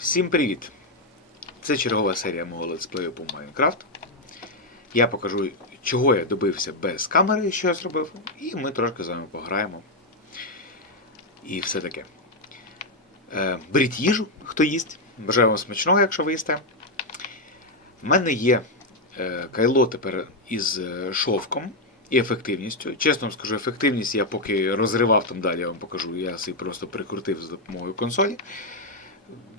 Всім привіт! Це чергова серія мого летсплею по Майнкрафт. Я покажу, чого я добився без камери, що я зробив, і ми трошки з вами пограємо. І все таке. Е, беріть їжу, хто їсть. Бажаю вам смачного, якщо ви їсте. В мене є е, кайло тепер із е, шовком і ефективністю. Чесно вам скажу, ефективність я поки розривав там далі, я вам покажу. Я собі просто прикрутив за допомогою консолі.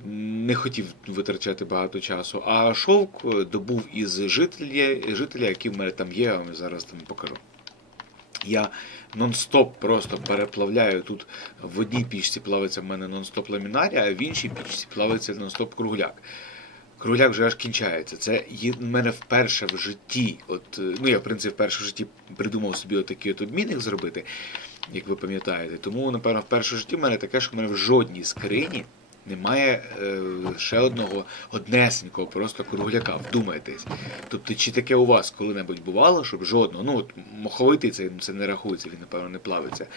Не хотів витрачати багато часу. А шовк е, добув із жителя, жителя, які в мене там є, я вам зараз там покажу. Я нон-стоп просто переплавляю. Тут в одній пічці плавиться в мене нон-стоп ламінарія, а в іншій пічці плавиться нон-стоп кругляк. Кругляк вже аж кінчається. Це в мене вперше в житті. От, е, ну я в принципі вперше в житті придумав собі отакий от обмінник зробити, як ви пам'ятаєте. Тому, напевно, вперше в житті в мене таке, що в мене в жодній скрині немає е, ще одного однесенького просто кругляка. Вдумайтесь. Тобто, чи таке у вас коли-небудь бувало, щоб жодного, ну от моховитий це, це не рахується, він, напевно, не плавиться.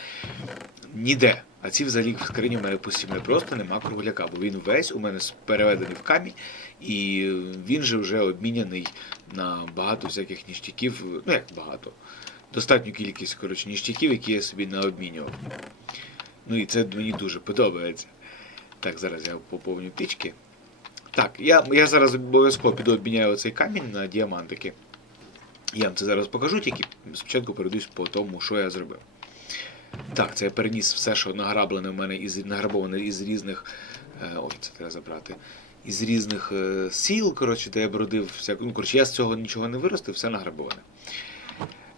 Ніде. А ці взагалі в скрині в мене постійно просто нема кругляка, бо він весь у мене переведений в камінь, і він же вже обміняний на багато всяких ніштяків, ну як багато. Достатню кількість коротше, ніштяків, які я собі наобмінював. Ну і це мені дуже подобається. Так, зараз я поповню пічки. Так, я, я зараз обов'язково піду обміняю цей камінь на діамантики. Я вам це зараз покажу, тільки спочатку перейдусь по тому, що я зробив. Так, це я переніс все, що награблене в мене із награбоване із різних. Е, ой, це треба забрати. Із різних е, сіл, коротше, де я бродив всяку. Ну, коротше, я з цього нічого не виростив, все награбоване.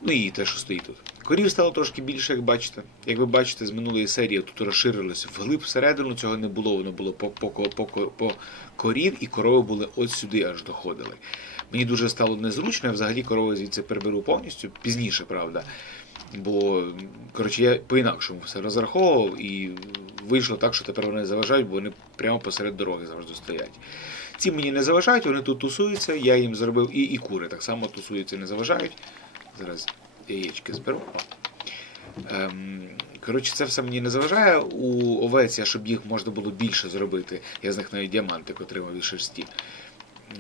Ну і те, що стоїть тут. Корів стало трошки більше, як бачите. Як ви бачите, з минулої серії тут розширилося вглиб всередину, цього не було, воно було по, по, по, по, корів, і корови були ось сюди аж доходили. Мені дуже стало незручно, я взагалі корови звідси приберу повністю, пізніше, правда. Бо, коротше, я по-інакшому все розраховував і вийшло так, що тепер вони заважають, бо вони прямо посеред дороги завжди стоять. Ці мені не заважають, вони тут тусуються, я їм зробив і, і кури так само тусуються, не заважають. Зараз яєчки зберу. Ем, коротше, це все мені не заважає. У овець, щоб їх можна було більше зробити, я з них навіть діамантик отримав із шерсті.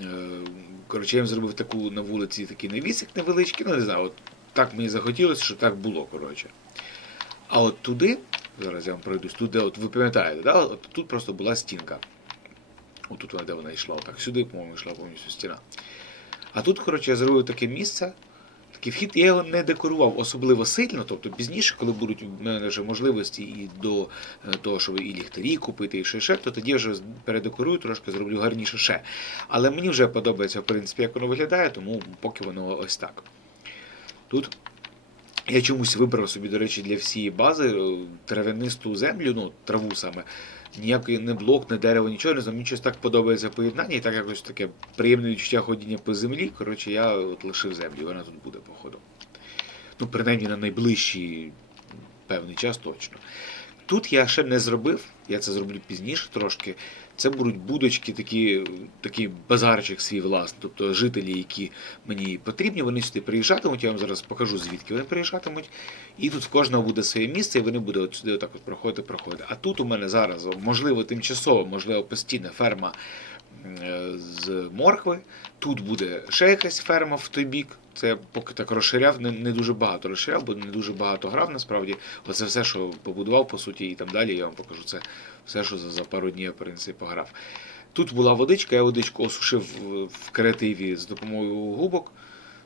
Е, Коротше, я їм зробив таку на вулиці такий навісик невеличкий, ну не знаю, от так мені захотілося, що так було, коротше. А от туди, зараз я вам пройдусь, туди, от ви пам'ятаєте, да? от тут просто була стінка. Отут вона де вона йшла, отак сюди, по-моєму, йшла повністю стіна. А тут, коротше, я зробив таке місце, такий вхід, я його не декорував особливо сильно, тобто пізніше, коли будуть у мене вже можливості і до е, того, щоб і ліхтарі купити, і ще ще, то тоді я вже передекорую, трошки зроблю гарніше ще. Але мені вже подобається, в принципі, як воно виглядає, тому поки воно ось так. Тут я чомусь вибрав собі, до речі, для всієї бази е, травянисту землю, ну, траву саме. Ніякий не блок, не дерево, нічого не знаю. Мені щось так подобається поєднання, і так якось таке приємне відчуття ходіння по землі. Коротше, я от лишив землю, вона тут буде, походу. Ну, принаймні на найближчий певний час точно. Тут я ще не зробив, я це зроблю пізніше трошки. Це будуть будочки, такі, такий базарчик свій власний, тобто жителі, які мені потрібні, вони сюди приїжджатимуть. Я вам зараз покажу, звідки вони приїжджатимуть. І тут в кожного буде своє місце, і вони будуть сюди отак от проходити, проходити. А тут у мене зараз, можливо, тимчасово, можливо, постійна ферма е, з моркви. Тут буде ще якась ферма в той бік. Це поки так розширяв, не, не дуже багато розширяв, бо не дуже багато грав насправді. Оце все, що побудував, по суті, і там далі я вам покажу. Це все, що за, пару днів, в принципі, пограв. Тут була водичка, я водичку осушив в- креативі з допомогою губок,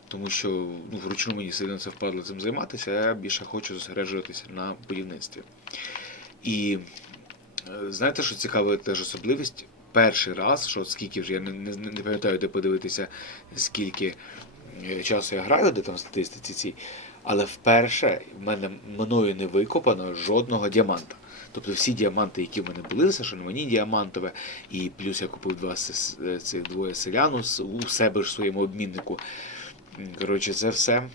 тому що ну, вручну мені сильно це впадло цим займатися, а я більше хочу зосереджуватися на будівництві. І е, знаєте, що цікава теж особливість? Перший раз, що скільки вже я не, не, не пам'ятаю, де подивитися, скільки е, часу я граю, де там статистиці цій, але вперше в мене мною не викопано жодного діаманта. Тобто всі діаманти, які в мене були, на мені діамантове, і плюс я купив два цих двоє селян у себе ж своєму обміннику. Коротше, це все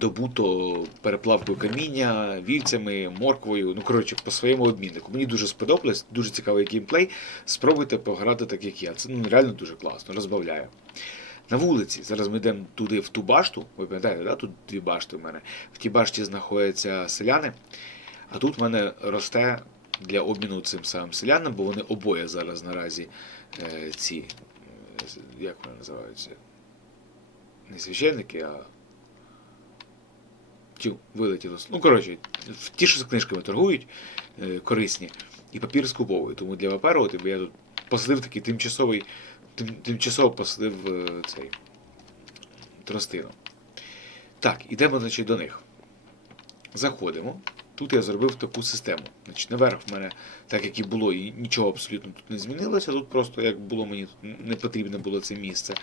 добуто переплавкою каміння, вівцями, морквою. Ну, коротше, по своєму обміннику. Мені дуже сподобалось, дуже цікавий геймплей. Спробуйте пограти так, як я. Це ну, реально дуже класно, розбавляю. На вулиці, зараз ми йдемо туди в ту башту. Ви пам'ятаєте, да? тут дві башти в мене. В тій башті знаходяться селяни, а тут в мене росте для обміну цим самим селянам, бо вони обоє зараз наразі е, ці, е, як вони називаються? Не священники, а. Ті вилетіло. Ну, коротше, ті, що з книжками торгують, е, корисні, і папір скуповують. Тому для паперу типу, я тут посадив такий тимчасовий, тим, тимчасово посадив цей тростину. Так, ідемо, значить, до них. Заходимо. Тут я зробив таку систему. Значить, наверх в мене, так як і було, і нічого абсолютно тут не змінилося. Тут просто як було мені не потрібне було це місце.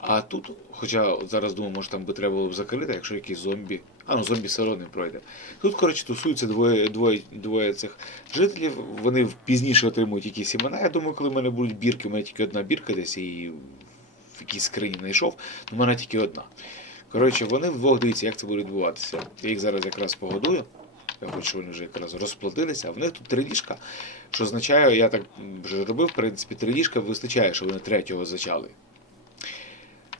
А тут, хоча зараз думаю, може там би треба було б закрити, якщо якийсь зомбі. А ну зомбі все одно не пройде. Тут, коротше, тусуються двоє, двоє, двоє цих жителів. Вони пізніше отримують якісь імена. Я думаю, коли в мене будуть бірки, у мене тільки одна бірка десь і в якійсь скрині знайшов, то в мене тільки одна. Коротше, вони вдвох дивіться, як це буде відбуватися. Я їх зараз якраз погодую. Щоб вони вже якраз розплодилися. А в них тут три ліжка, що означає, я так вже робив, в принципі, три ліжка вистачає, що вони третього зачали.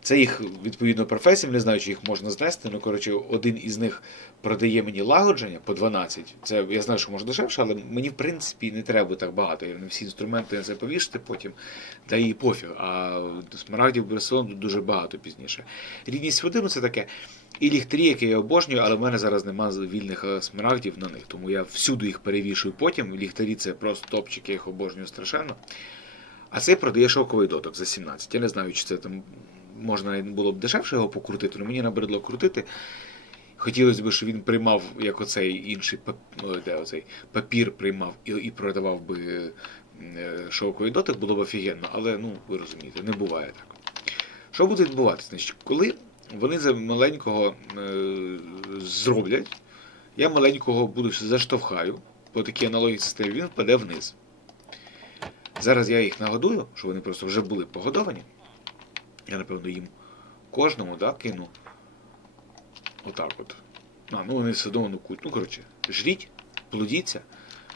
Це їх відповідно професіям, не знаю, чи їх можна знести. Ну, коротше, один із них продає мені лагодження по 12. Це я знаю, що може дешевше, але мені в принципі не треба так багато. Я не всі інструменти на це повішати потім. Та і пофіг. А смарагдів Берселон дуже багато пізніше. Рідність води, ну це таке. І ліхтарі, які я обожнюю, але в мене зараз немає вільних е, смарагдів на них, тому я всюди їх перевішую потім. Ліхтарі це просто топчик, я їх обожнюю страшенно. А цей продає шовковий доток за 17. Я не знаю, чи це там можна було б дешевше його покрутити, але мені набридло крутити. Хотілося б, щоб він приймав, як оцей інший пап- де оцей, папір приймав і, і продавав би е, шовковий дотик, було б офігенно, але ну, ви розумієте, не буває так. Що буде відбуватися? Коли вони за маленького е, зроблять, я маленького буду заштовхаю по такій аналогії системі, він впаде вниз. Зараз я їх нагодую, щоб вони просто вже були погодовані. Я, напевно, їм кожному да, кину. Отак от. А, ну вони все одно нукуть. Ну, коротше, жріть, плодіться,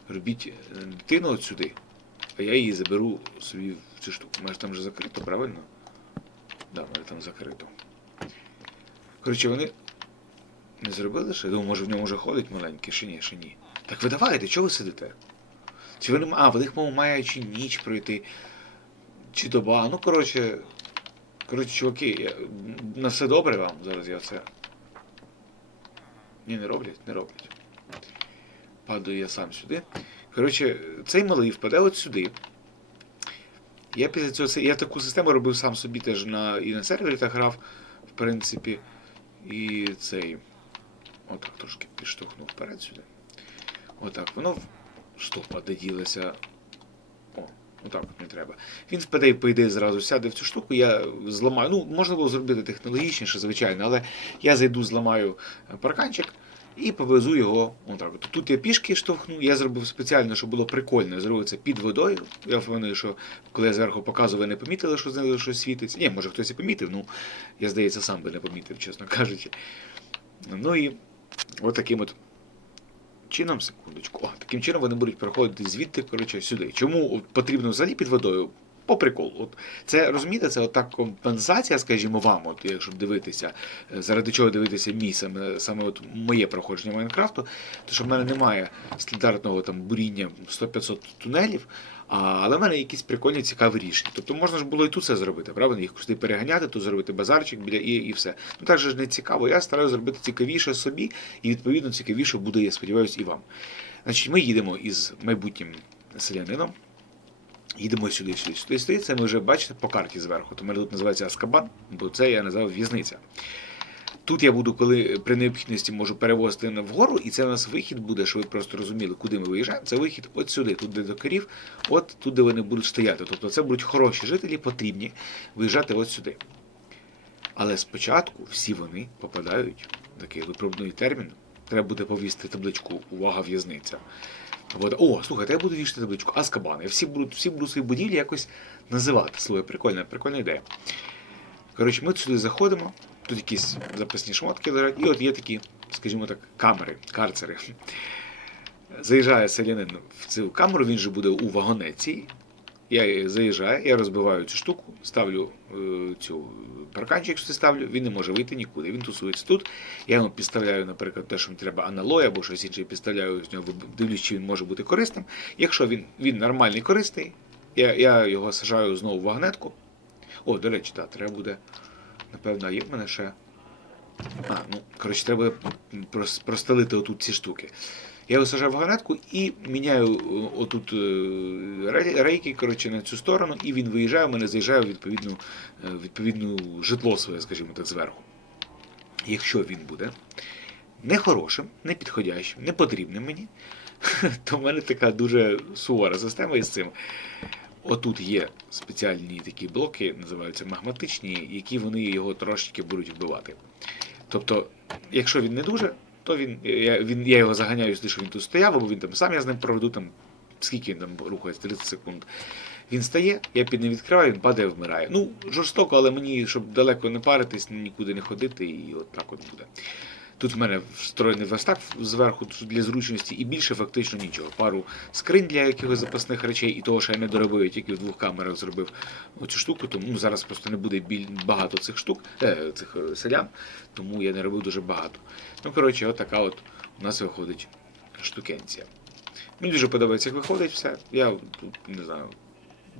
робіть е, дитину от сюди, а я її заберу собі в цю штуку. Може там вже закрито, правильно? Да, в мене там закрито. Коротше, вони не зробили ще? Я думаю, може в ньому вже ходить маленький, чи ні, чи ні. Так ви давайте, чого ви сидите? Чи вони, а, в них, мов, має чи ніч пройти, чи доба. Ну, коротше, коротше, чуваки, я, на все добре вам. Зараз я це. Ні, не роблять, не роблять. Падаю я сам сюди. Коротше, цей малий впаде от сюди. Я після цього я таку систему робив сам собі теж на, і на сервері так грав, в принципі. І цей. Отак трошки підштовхнув вперед сюди. Отак. Воно в- Стоп, а де ділося. О, отак от не треба. Він впаде по ідеї зразу сяде в цю штуку, я зламаю. Ну, можна було зробити технологічніше, звичайно, але я зайду, зламаю парканчик і повезу його. Тут я пішки штовхну, я зробив спеціально, щоб було прикольно. Я зробив це під водою. Я впевнений, що коли я зверху показував, не помітили, що з нею щось світиться. Ні, може хтось і помітив, ну я здається, сам би не помітив, чесно кажучи. Ну і от таким от чином, секундочку, о, таким чином вони будуть переходити звідти, коротше, сюди. Чому потрібно взагалі під водою? По приколу. От це розумієте, це така компенсація, скажімо, вам, от якщо дивитися, е, заради чого дивитися мій саме, саме от моє проходження Майнкрафту, то що в мене немає стандартного там буріння 100-500 тунелів, а, але в мене якісь прикольні цікаві рішення. Тобто можна ж було і тут це зробити, правильно? Їх сюди переганяти, тут зробити базарчик біля і, і все. Ну так же ж не цікаво. Я стараюся зробити цікавіше собі, і відповідно цікавіше буде, я сподіваюся, і вам. Значить, ми їдемо із майбутнім селянином. Їдемо сюди, сюди, сюди, сюди. Це ми вже бачите по карті зверху. То мене тут називається Аскабан, бо це я назвав в'язниця. Тут я буду, коли при необхідності можу перевозити вгору, і це у нас вихід буде, щоб ви просто розуміли, куди ми виїжджаємо. Це вихід от сюди, тут де до корів, от тут, де вони будуть стояти. Тобто це будуть хороші жителі, потрібні виїжджати от сюди. Але спочатку всі вони попадають в такий випробний термін. Треба буде повісти табличку Увага в'язниця. От, о, слухайте, я буду вішати табличку Аскабан. І всі будуть, всі будуть свої будівлі якось називати. Слухай, прикольна, прикольна ідея. Коротше, ми сюди заходимо, тут якісь запасні шмотки лежать, і от є такі, скажімо так, камери, карцери. Заїжджає селянин в цю камеру, він же буде у вагонеці. Я заїжджаю, я розбиваю цю штуку, ставлю е, цю парканчик, сюди ставлю, він не може вийти нікуди. Він тусується тут. Я йому підставляю, наприклад, те, що мені треба аналой або щось інше, підставляю з нього, дивлюсь, чи він може бути корисним. Якщо він, він нормальний корисний, я, я його сажаю знову в вагнетку. О, до речі, так, треба буде. Напевно, є в мене ще. А, ну, коротше, треба прос- простелити отут ці штуки. Я його сажаю в вагонетку і міняю е, отут е, рейки коротше, на цю сторону, і він виїжджає, у мене заїжджає в відповідну, е, відповідну житло своє, скажімо так, зверху. Якщо він буде нехорошим, непідходящим, не потрібним мені, то в мене така дуже сувора система із цим. Отут є спеціальні такі блоки, називаються магматичні, які вони його трошечки будуть вбивати. Тобто, якщо він не дуже, то він, я, він, я його заганяю сюди, що він тут стояв, або він там сам я з ним проведу там, скільки він там рухається, 30 секунд. Він стає, я під ним відкриваю, він падає, вмирає. Ну, жорстоко, але мені, щоб далеко не паритись, нікуди не ходити, і от так от буде. Тут в мене встроєний верстак зверху для зручності і більше фактично нічого. Пару скринь для якихось запасних речей, і того, що я не доробив, я тільки в двох камерах зробив оцю штуку, тому ну, зараз просто не буде біль... багато цих штук, е, цих е, селян, тому я не робив дуже багато. Ну, коротше, от така от у нас виходить штукенція. Мені дуже подобається, як виходить все. Я тут не знаю.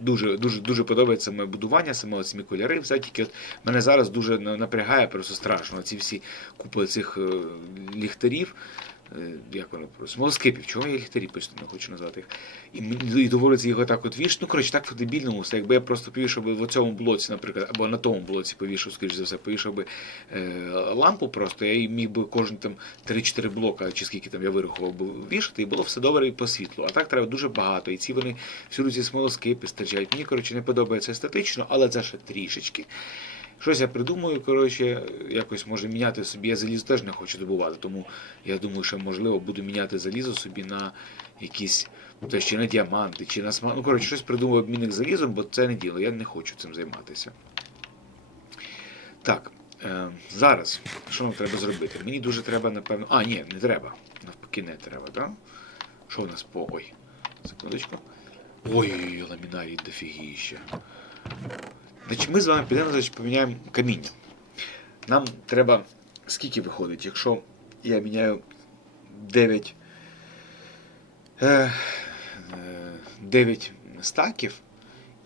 Дуже, дуже, дуже подобається моє будування, саме ці кольори. Все тільки от мене зараз дуже на- напрягає, просто страшно. Ці всі купи цих е, ліхтарів. Е, Як воно просто? Смолоскипів, чого я ліхтарі просто не хочу назвати їх. І, і доводиться його так от вішати. Ну, коротше, так по дебільному все. Якби я просто повішав би в цьому блоці, наприклад, або на тому блоці повішав, скоріш за все, повішав би е, лампу просто, я міг би кожен там 3-4 блока, чи скільки там я вирахував би вішати, і було все добре і по світлу. А так треба дуже багато. І ці вони всюди ці смолоскипи стачають. Мені, коротше, не подобається естетично, але це ще трішечки. Щось я придумаю, коротше, якось може міняти собі. Я залізо теж не хочу добувати, тому я думаю, що можливо буду міняти залізо собі на якісь, ну, те, чи на діаманти, чи на сма. Ну, коротше, щось придумав обмінник залізом, бо це не діло, я не хочу цим займатися. Так, е, зараз, що нам треба зробити? Мені дуже треба, напевно. А, ні, не треба. Навпаки, не треба, так? Що у нас по. Ой, секундочку. Ой, ламінарій дофігіще. Значить, ми з вами підемо, значить, поміняємо каміння. Нам треба. Скільки виходить, якщо я міняю 9, е, е, 9 стаків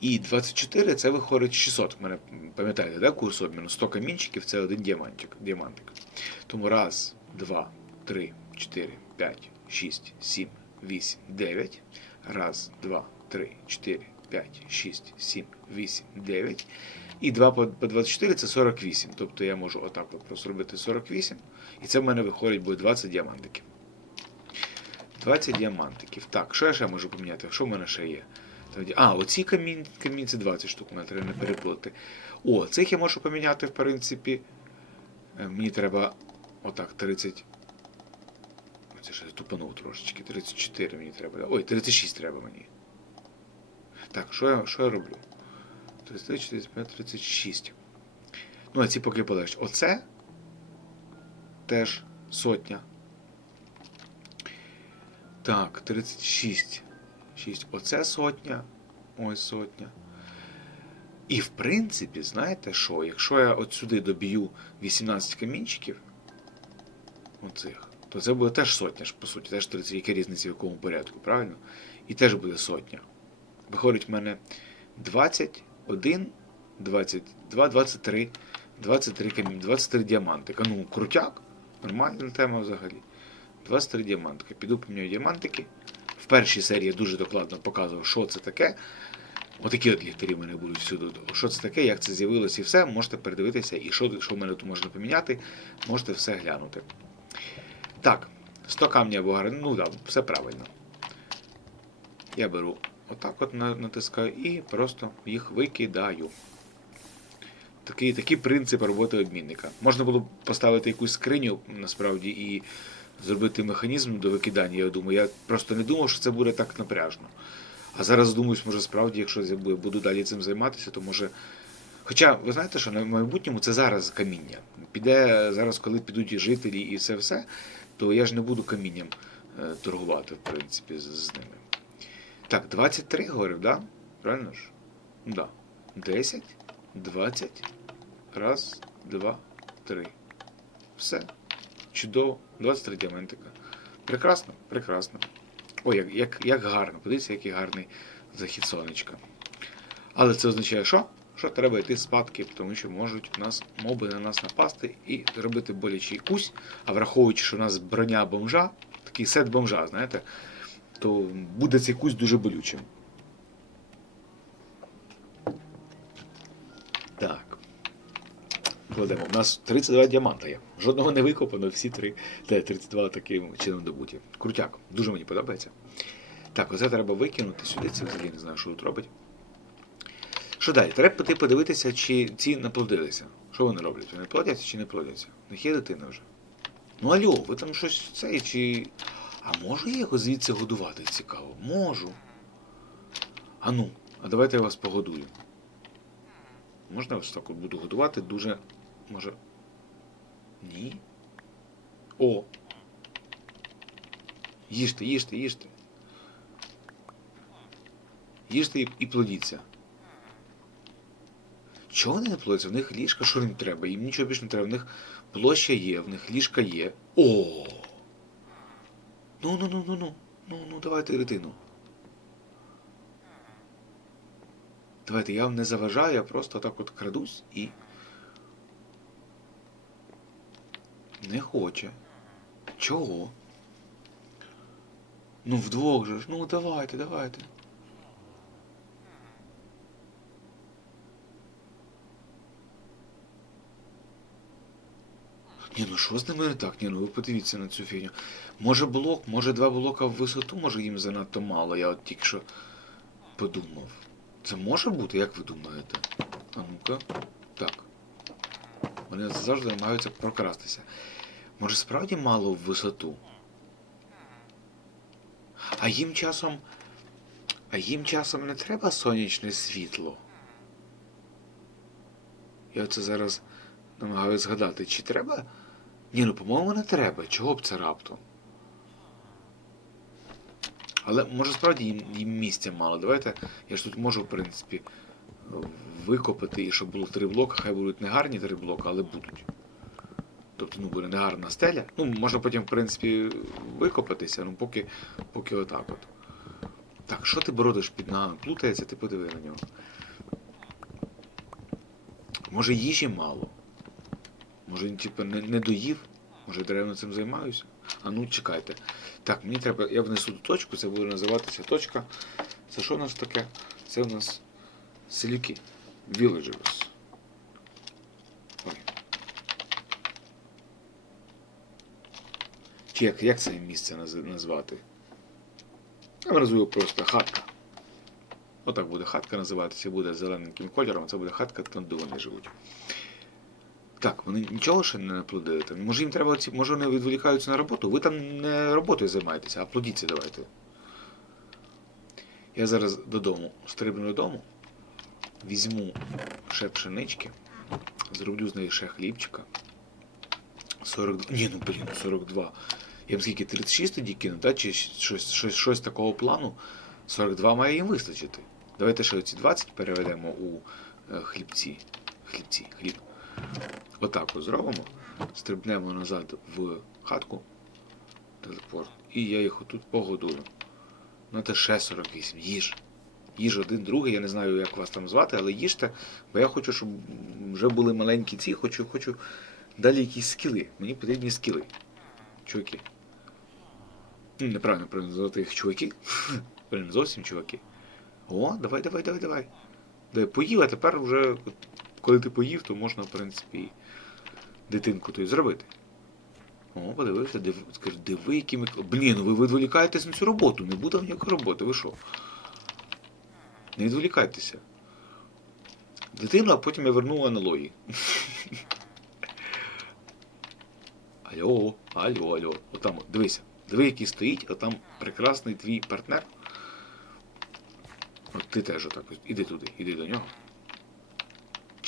і 24 це виходить 600. У мене пам'ятаєте, да, курс обміну? 100 камінчиків це один діамантик. діамантик. Тому раз, два, три, чотири, п'ять, шість, сім, вісім, дев'ять. Раз, два, три, чотири, п'ять, шість, сім, вісім, дев'ять. І 2 по по 24 це 48. Тобто я можу отак от просто робити 48. І це в мене виходить буде 20 діамантиків. 20 діамантиків. Так, що я ще можу поміняти? Що в мене ще є? А, оці камінь, камінь це 20 штук, мене треба не переплити. О, цих я можу поміняти, в принципі. Е, Мені треба отак, 30. Це ще тупанув трошечки. 34 мені треба. Ой, 36 треба мені. Так, що я, що я роблю? 33, 45, 36. Ну, а ці поки полегше. Оце теж сотня. Так, 36. 6. Оце сотня. Ось сотня. І в принципі, знаєте що? Якщо я от сюди доб'ю 18 камінчиків, оцих, то це буде теж сотня, по суті, теж 30, яка різниця в якому порядку, правильно? І теж буде сотня. Виходить в мене 21, 22, 23, 23 камінь, 23 діамантика. Ну, крутяк, нормальна тема взагалі. 23 діамантики. Піду поміняю діамантики. В першій серії я дуже докладно показував, що це таке. Отакі от ліхтарі в мене будуть всюди. Що це таке, як це з'явилося і все, можете передивитися, і що, що в мене тут можна поміняти, можете все глянути. Так, 100 камня або гарантії, ну так, да, все правильно. Я беру отак от натискаю і просто їх викидаю. Такий, такий принцип роботи обмінника. Можна було б поставити якусь скриню насправді і зробити механізм до викидання. Я думаю, я просто не думав, що це буде так напряжно. А зараз думаю, може справді, якщо я буду далі цим займатися, то може. Хоча, ви знаєте, що на майбутньому це зараз каміння. Піде зараз, коли підуть і жителі і все все, то я ж не буду камінням е, торгувати, в принципі, з, з ними. Так, 23 говорив, да? Правильно ж? Да. 10, 20. Раз, два, три. Все. Чудово. 23 діамантика. Прекрасно, прекрасно. Ой, як, як, як гарно. Подивіться, який гарний захід сонечка. Але це означає, що? Що треба йти спадки, тому що можуть у нас моби на нас напасти і зробити болячий кусь, а враховуючи, що у нас броня бомжа, такий сет бомжа, знаєте, то буде цей кусь дуже болючим. Так. Кладемо. У нас 32 діаманта є. Жодного не викопано, всі три. Де 32 таким чином добуті. Крутяк. Дуже мені подобається. Так, оце треба викинути сюди, це взагалі не знаю, що тут робить. Що далі? Треба піти подивитися, чи ці наплодилися. Що вони роблять? Вони плодяться чи не плодяться? Них є дитина вже. Ну алло, ви там щось це чи. А можу я його звідси годувати? Цікаво. Можу. А ну, а давайте я вас погодую. Можна я вас так от буду годувати дуже. Може. Ні. О. Їжте, їжте, їжте. Їжте і, і плодіться. Чого вони не плодяться? В них ліжка, що їм треба? Їм нічого більше не треба. В них площа є, в них ліжка є. О! Ну, ну, ну, ну, ну. Ну, ну, давайте дитину. Давайте, я вам не заважаю, я просто так от крадусь і. Не хоче. Чого? Ну, вдвох же ж. Ну, давайте, давайте. Ні, ну що з ними не так? Ні, ну ви подивіться на цю фігню. Може блок, може два блока в висоту, може їм занадто мало, я от тільки що подумав. Це може бути, як ви думаєте? А ну-ка. Так. Вони завжди намагаються прокрастися. Може справді мало в висоту? А їм часом. А їм часом не треба сонячне світло. Я це зараз намагаюся згадати, чи треба. Ні, ну по-моєму не треба. Чого б це раптом? Але може справді їм, їм місця мало. Давайте. Я ж тут можу, в принципі, викопати, і щоб було три блока, хай будуть не гарні три блока, але будуть. Тобто, ну, буде не гарна стеля. Ну, можна потім, в принципі, викопатися, ну поки, поки отак от. Так, що ти бородиш під ногами? Плутається, ти подиви на нього. Може їжі мало? Може він типу не, не доїв? Може я деревно цим займаюся? А ну чекайте. Так, мені треба. Я внесу точку, це буде називатися точка. Це що у нас таке? Це у нас селюки. Villagers. Ой. Чи як, як це місце назвати? Я назву просто хатка. Отак буде хатка називатися, буде зелененьким кольором, це буде хатка там, де вони живуть. Так, вони нічого ще не наплодили там. Може їм треба може вони відволікаються на роботу? Ви там не роботою займаєтеся, а плодіться давайте. Я зараз додому стрибну додому, візьму ще пшенички, зроблю з неї ще хлібчика. 42. Ні, ну блін, 42. Я б скільки 36 тоді кину, да? чи щось, щось, щось такого плану. 42 має їм вистачити. Давайте ще оці 20 переведемо у е, хлібці. Хлібці, хліб. Отак от зробимо. Стрибнемо назад в хатку. Телепорт. І я їх отут погодую. Ну це ще 48. Їж. Їж один, другий, я не знаю, як вас там звати, але їжте, бо я хочу, щоб вже були маленькі ці, хочу, хочу далі якісь скіли. Мені потрібні скіли. Чуваки. Ну, Неправильно правильно назвати їх чуваки. Блін, зовсім чуваки. О, давай, давай, давай, давай. Дай поїв, а тепер вже, коли ти поїв, то можна, в принципі, дитинку то й зробити. О, подивився, див... скажи, диви, які ми. Блін, ви відволікаєтесь на цю роботу, не буде ніякої роботи, ви що? Не відволікайтеся. Дитину, а потім я верну аналогії. Алло, алло, алло. Отам, дивися. Диви, який стоїть, а там прекрасний твій партнер. От ти теж отак. Іди туди, іди до нього.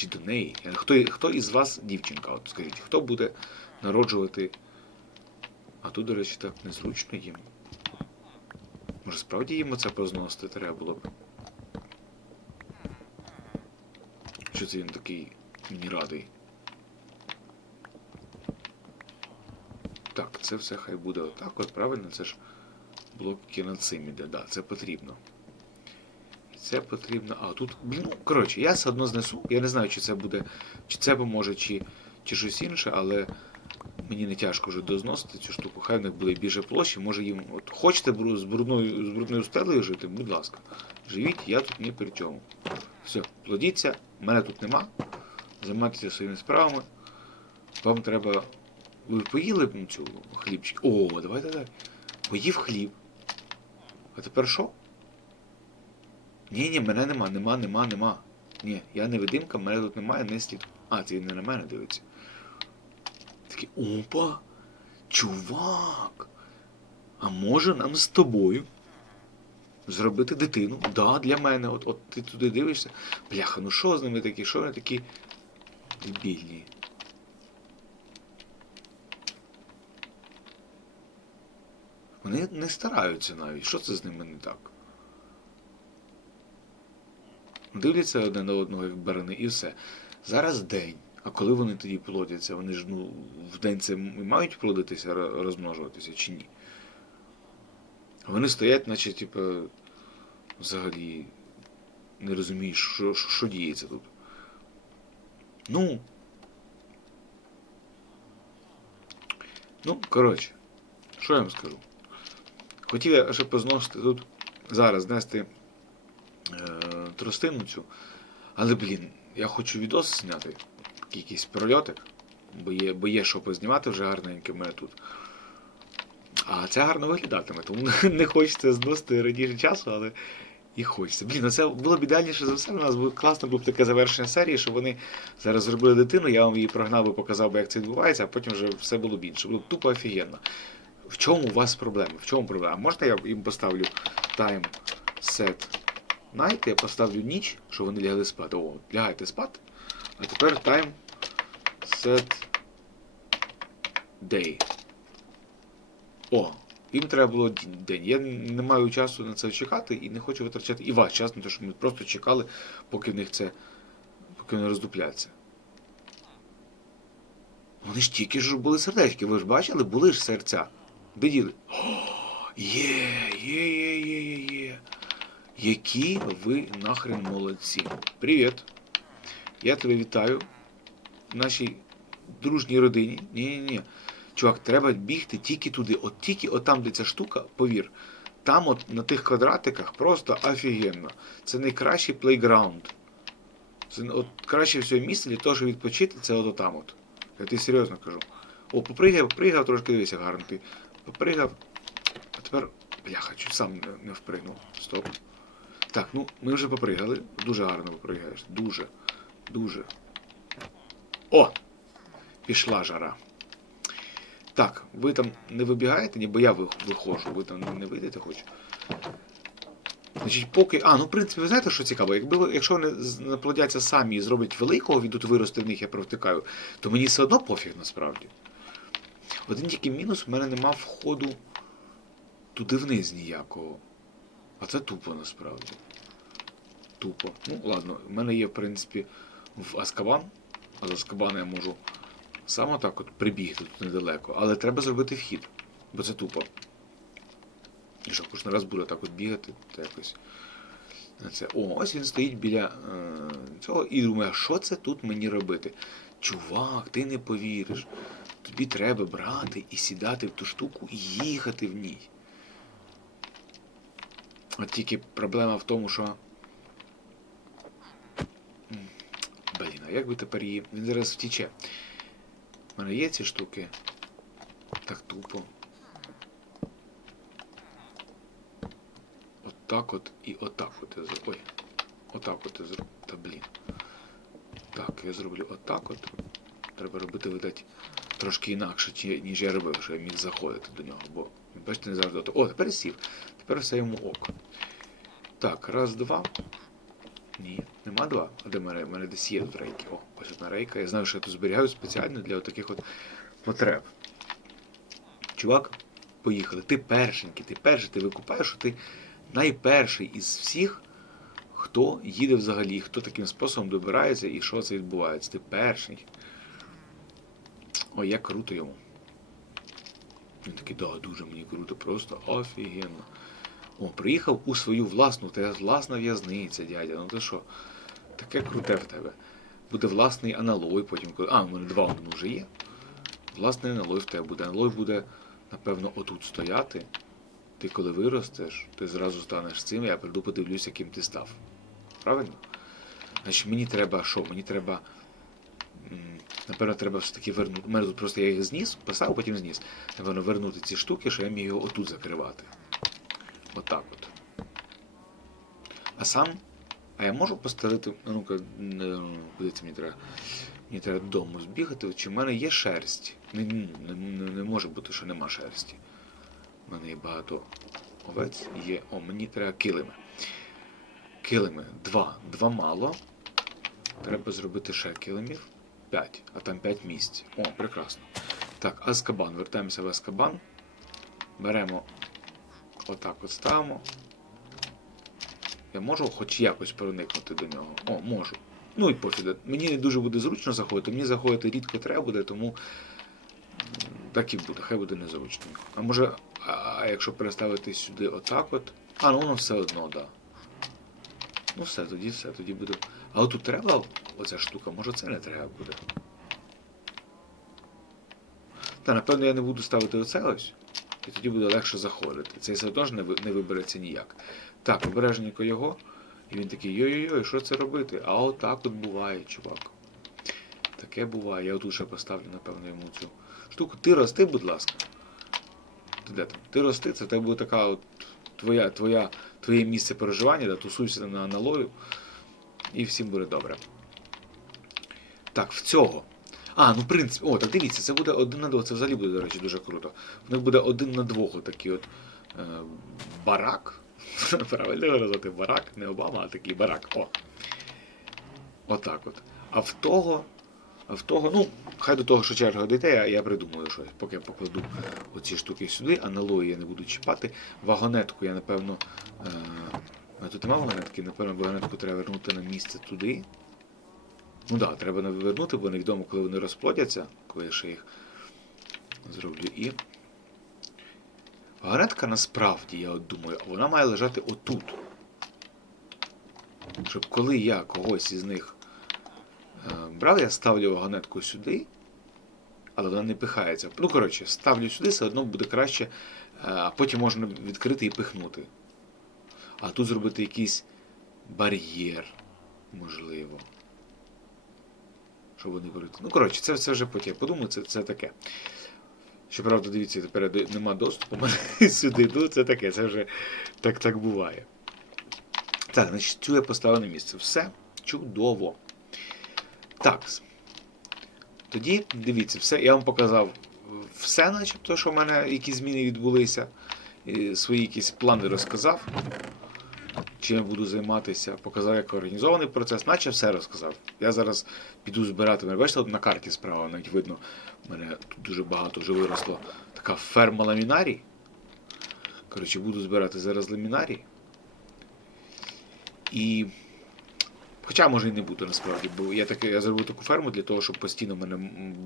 Чи до неї? Е, Хто, хто із вас дівчинка? От скажіть, хто буде народжувати. А тут, до речі, так незручно їм. Може, справді їм оце позносити треба було б. Що це він такий мені радий? Так, це все хай буде отак, от правильно, це ж блоки над цим іде, да, це потрібно. Це потрібно. А, тут, ну, коротше, я все одно знесу. Я не знаю, чи це буде, чи це поможе, чи, чи щось інше, але мені не тяжко вже дозносити цю штуку. Хай в них буде більше площі, може їм. От хочете з брудною, з брудною стелею жити, будь ласка. Живіть, я тут ні при чому. Все, плодіться, мене тут нема. Займайтеся своїми справами. Вам треба. Ви поїли б цю хлібчик? О, давай, давай. Поїв хліб. А тепер що? Ні, ні, мене нема, нема, нема, нема. Ні, я невидимка, мене тут немає, не слід. А, це не на мене дивиться. Такий, опа! Чувак! А може нам з тобою зробити дитину? Да, для мене. От, от ти туди дивишся. Бляха, ну що з ними такі? Що вони такі дебільні? Вони не стараються навіть. Що це з ними не так? Дивляться одне на одного, як барани, і все. Зараз день. А коли вони тоді плодяться? Вони ж ну, в день це мають плодитися, розмножуватися чи ні? Вони стоять, наче, типу, взагалі не розумієш, що, що, що діється тут. Ну. Ну, коротше, що я вам скажу? Хотів я ще позносити тут зараз знести тростину цю. Але, блін, я хочу відос зняти, якийсь прольотик, бо є, бо є що познімати вже гарненьке мене тут. А це гарно виглядатиме, тому не хочеться зносити раніше часу, але і хочеться. Блін, ну це було б ідеальніше за все. У нас було класно було б таке завершення серії, щоб вони зараз зробили дитину, я вам її прогнав би, показав би, як це відбувається, а потім вже все було б інше. Було б тупо офігенно. В чому у вас проблема? В чому проблема? Можна я їм поставлю time set я поставлю ніч, щоб вони лягли спати. О, лягайте спати. А тепер time set day. О, їм треба було день. Я не маю часу на це чекати і не хочу витрачати і ваш час на те, щоб ми просто чекали, поки в них це. поки вони роздупляться. Вони ж тільки ж були сердечки, ви ж бачили, були ж серця. Де діли? Є, є, є. Які ви нахрен молодці. Привіт. Я тебе вітаю в нашій дружній родині. Ні-ні-ні. Чувак, треба бігти тільки туди. От тільки от там, де ця штука, повір. Там, от на тих квадратиках, просто офігенно. Це найкращий плейграунд. Це от краще всього місце для того, щоб відпочити, це от там от. Я тобі серйозно кажу. О, попригав, попригав, трошки дивися гарно. Ти попригав. А тепер. Бляха, чуть сам не, впригнув. Стоп. Так, ну ми вже попригали. Дуже гарно попригаєш. Дуже. Дуже. О! Пішла жара. Так, ви там не вибігаєте, бо я виходжу, ви там не вийдете хоч. Значить, поки. А, ну в принципі, ви знаєте, що цікаво? Якби якщо вони наплодяться самі і зроблять великого, від тут виросте в них, я провтикаю, то мені все одно пофіг насправді. Один тільки мінус, в мене нема входу туди вниз ніякого. А це тупо насправді. Тупо. Ну, ладно, в мене є, в принципі, в Аскабан. А з Аскабана я можу саме так от прибігти тут недалеко. Але треба зробити вхід, бо це тупо. І що кожен раз буде так от бігати, то якось. Це. О, ось він стоїть біля е, цього і думає, що це тут мені робити? Чувак, ти не повіриш. Тобі треба брати і сідати в ту штуку і їхати в ній. От тільки проблема в тому, що. Блін, а як би тепер її. Він зараз втіче. У мене є ці штуки. Так тупо. Отак от і отак от я зроблю. Ой. Отак от я зроблю. Та блін. Так, я зроблю отак от. Треба робити, видать, трошки інакше, ніж я робив, що я міг заходити до нього, бо бачите, не завжди. О, тепер сів. Тепер йому ок. Так, раз, два. Ні, нема два. А де в мене? Мене десь є тут рейки. О, ось одна рейка. Я знаю, що я тут зберігаю спеціально для таких от потреб. Чувак, поїхали. Ти першенький, ти перший, ти викупаєш, що ти найперший із всіх, хто їде взагалі, хто таким способом добирається і що це відбувається. Ти перший. Ой, як круто йому. Він такий, да, дуже мені круто, просто офігенно. О, приїхав у свою власну, те власна в'язниця, дядя. Ну ти що? Таке круте в тебе. Буде власний аналой потім. А, у мене два один вже є. Власний аналой в тебе буде. Аналой буде, напевно, отут стояти. Ти коли виростеш, ти зразу станеш цим, я прийду подивлюся, яким ти став. Правильно? Значить, мені треба що? Мені треба. Напевно, треба все таки вернути. У мене тут просто я їх зніс, писав, потім зніс. Напевно, вернути ці штуки, що я міг його отут закривати. Отак от. А сам. А я можу постелити. Ну-ка, це мені треба? Мені треба додому збігати. Чи в мене є шерсть? Не, не, не, може бути, що нема шерсті. У мене є багато овець. Є. О, мені треба килими. Килими. Два. Два мало. Треба зробити ще килимів. П'ять. А там п'ять місць. О, прекрасно. Так, Азкабан. Вертаємося в Азкабан. Беремо. Отак от ставимо. Я можу хоч якось проникнути до нього. О, можу. Ну і пофіг. Мені не дуже буде зручно заходити. Мені заходити рідко треба буде, тому так і буде, хай буде незручно. А може, а, якщо переставити сюди отак от. А, ну воно все одно, так. Да. Ну все, тоді все, тоді буде. А от тут треба оця штука, може це не треба буде. Та, напевно, я не буду ставити оце ось. І тоді буде легше заходити. Цей одно не, не вибереться ніяк. Так, обережненько його. І він такий, йой-йой, що це робити? А отак от буває, чувак. Таке буває. Я отут ще поставлю, напевно, йому цю штуку. Ти рости, будь ласка. Ти де там? Ти рости, це тебе буде така от твоя, твоя, твоє місце переживання, да, тусуйся на аналою, і всім буде добре. Так, в цього. А, ну в принципі, о, так дивіться, це буде один на двох, це взагалі буде, до речі, дуже круто. В них буде один на двох отакий от е, барак. Правильно його назвати барак, не Обама, а такий барак. О. Отак от. А в того. А в того, ну, хай до того, що черга дітей, а я придумаю щось, поки я покладу оці штуки сюди, аналої я не буду чіпати. Вагонетку я, напевно. Е, тут нема вагонетки, напевно, вагонетку треба вернути на місце туди. Ну так, да, треба не вернути, бо невідомо, коли вони розплодяться, коли я ще їх зроблю. І. Вагонетка насправді, я от думаю, вона має лежати отут. Щоб коли я когось із них е, брав, я ставлю вагонетку сюди, але вона не пихається. Ну, коротше, ставлю сюди, все одно буде краще, е, а потім можна відкрити і пихнути. А тут зробити якийсь бар'єр, можливо. Щоб вони беруть. Ну, коротше, це, це вже потім. Подумаю, це, це таке. Щоправда, дивіться, тепер нема доступу сюди. Ну, це таке, це вже так так буває. Так, значить, цю я поставив на місце. Все чудово. Так. Тоді дивіться, все. Я вам показав все, начебто, що в мене які зміни відбулися. Свої якісь плани розказав. Чим буду займатися, показав, як організований процес, наче все розказав. Я зараз піду збирати. Ви Бачите, на карті справа навіть видно, у мене тут дуже багато вже виросло така ферма ламінарій. Коротше, буду збирати зараз ламінарій. І. Хоча може і не буду насправді, бо я таки, я зробив таку ферму для того, щоб постійно в мене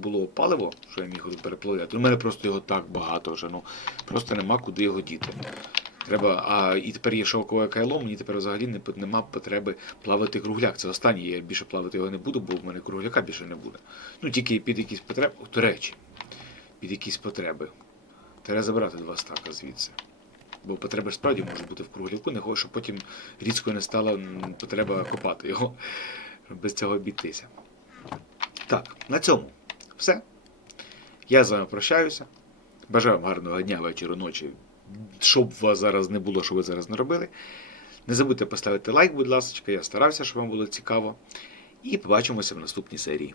було паливо, що я міг переплавляти. У мене просто його так багато вже, ну просто нема куди його діти. Треба, а і тепер є шовкове кайло, мені тепер взагалі не, нема потреби плавати кругляк. Це останнє, я більше плавати його не буду, бо в мене кругляка більше не буде. Ну тільки під якісь потреби. До речі, під якісь потреби. Треба забрати два стака звідси. Бо потреба справді може бути в кругляку, не хочу, щоб потім рідкою не стала потреба копати його. Без цього обійтися. Так, на цьому все. Я з вами прощаюся. Бажаю вам гарного дня, вечора, ночі. Щоб у вас зараз не було, що ви зараз не робили. Не забудьте поставити лайк, будь ласка, я старався, щоб вам було цікаво. І побачимося в наступній серії.